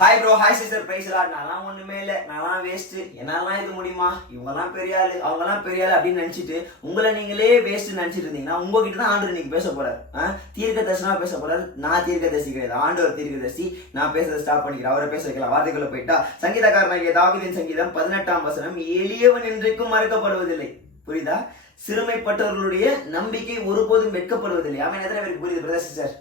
Hi bro hi sister பிரைஸ்லா நான்லாம் ஒண்ணுமே இல்லை. நான்லாம் வேஸ்ட் என்னாலாம் இது முடியுமா? இவங்கெல்லாம் பெரிய அவங்கெல்லாம் பெரிய அப்படின்னு நினைச்சிட்டு உங்களை நீங்களே வேஸ்ட் நினைச்சிட்டு இருந்தீங்கன்னா உங்ககிட்ட தான் ஆண்டு நீங்க பேச போறாரு. தீர்க்க தரிசனமா பேச போறாரு. நான் தீர்க்க தரிசி கிடையாது ஆண்டவர் தீர்க்க தரிசி நான் பேசுறதை ஸ்டாப் பண்ணிக்கிறேன். அவரை பேச வைக்கலாம். வார்த்தைக்குள்ள போயிட்டா சங்கீதக்காரனாகிய தாவிதின் சங்கீதம் பதினெட்டாம் வசனம் எளியவன் என்றைக்கும் மறுக்கப்படுவதில்லை. புரியுதா? சிறுமைப்பட்டவர்களுடைய நம்பிக்கை ஒருபோதும் வெட்கப்படுவதில்லை. அவன் எத்தனை பேருக்கு புரியுது பிரதர் சிஸ்டர்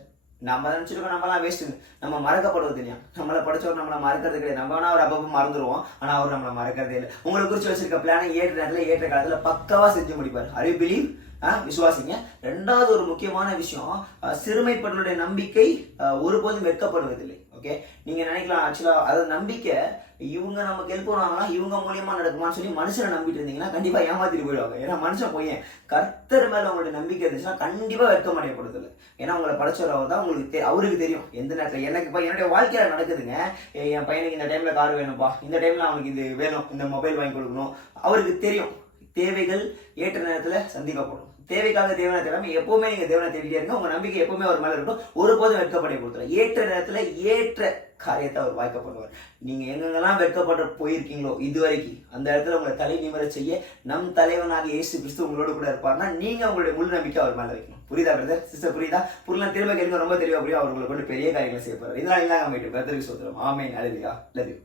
நம்ம நினச்சிருக்கோம் நம்மலாம் வேஸ்ட்டுங்க நம்ம மறக்கப்படுவது இல்லையா? நம்மளை படித்தவர் நம்மளை மறக்கிறது கிடையாது. நம்ம வேணா அவர் அப்பப்போ மறந்துடுவோம் ஆனால் அவர் நம்மளை மறக்கிறதே இல்லை. உங்களை குறித்து வச்சிருக்க பிளானை ஏற்ற நேரத்தில் ஏற்ற காலத்தில் பக்காவாக செஞ்சு முடிப்பார். ஐ பிலீவ் விசுவாசிங்க. ரெண்டாவது ஒரு முக்கியமான விஷயம் அஹ், சிறுமைப்பட்டவருடைய நம்பிக்கை ஒருபோதும் வெட்கப்படுவதில்லை. ஓகே நீங்க நினைக்கலாம் ஆக்சுவலாக அது நம்பிக்கை இவங்க நமக்கு ஹெல்ப் பண்ணுவாங்களா? இவங்க மூலியமா நடக்குமான்னு சொல்லி மனுஷனை நம்பிட்டு இருந்தீங்கன்னா கண்டிப்பா ஏமாத்திட்டு போயிடுவாங்க. ஏன்னா மனுஷன் பையன் கர்த்தர் மேல உங்களுடைய நம்பிக்கை இருந்துச்சுன்னா கண்டிப்பா வெட்கம் அடையப்படுதில்லை ஏன்னா உங்களை படைச்சவர் தான் உங்களுக்கு தெ- அவருக்கு தெரியும். எந்த நேரத்தில்? எனக்கு இப்போ என்னுடைய வாழ்க்கையில நடக்குதுங்க. என் பையனுக்கு இந்த டைம்ல கார் வேணும்ப்பா இந்த டைம்ல அவனுக்கு இது வேணும். இந்த மொபைல் வாங்கி கொடுக்கணும். அவருக்கு தெரியும். தேவைகள் ஏற்ற நேரத்தில் சந்திக்கப்படும். தேவைக்காக தேவனை தேடாம எப்பவுமே நீங்க தேவனை தேடிட்டே இருங்க. உங்க நம்பிக்கை எப்பவுமே அவர் மேல இருக்கும். ஒருபோதும் வெட்கப்படைய கொடுத்துரும் ஏற்ற நேரத்துல ஏற்ற காரியத்தை அவர் வாய்க்க பண்ணுவார் நீங்க எங்கெங்கெல்லாம் வெட்கப்பட்டு போயிருக்கீங்களோ இதுவரைக்கும் அந்த இடத்துல உங்களை தலை நிமிர செய்ய நம் தலைவனாக இயேசு கிறிஸ்து உங்களோட கூட இருப்பார்னா நீங்க உங்களுடைய முழு நம்பிக்கை அவர் மேல வைக்கணும். புரியுதா பிரதர் சிஸ்டர் புரியுதா? புரியலாம் திரும்ப கேளுங்க ரொம்ப தெளிவா புரியும். அவர்களை கொண்டு பெரிய காரியங்களை செய்ய போறாரு. இதெல்லாம் இல்லாம போயிட்டு பிரதருக்கு சொல்றோம் ஆமை நல்லதுயா நல்லது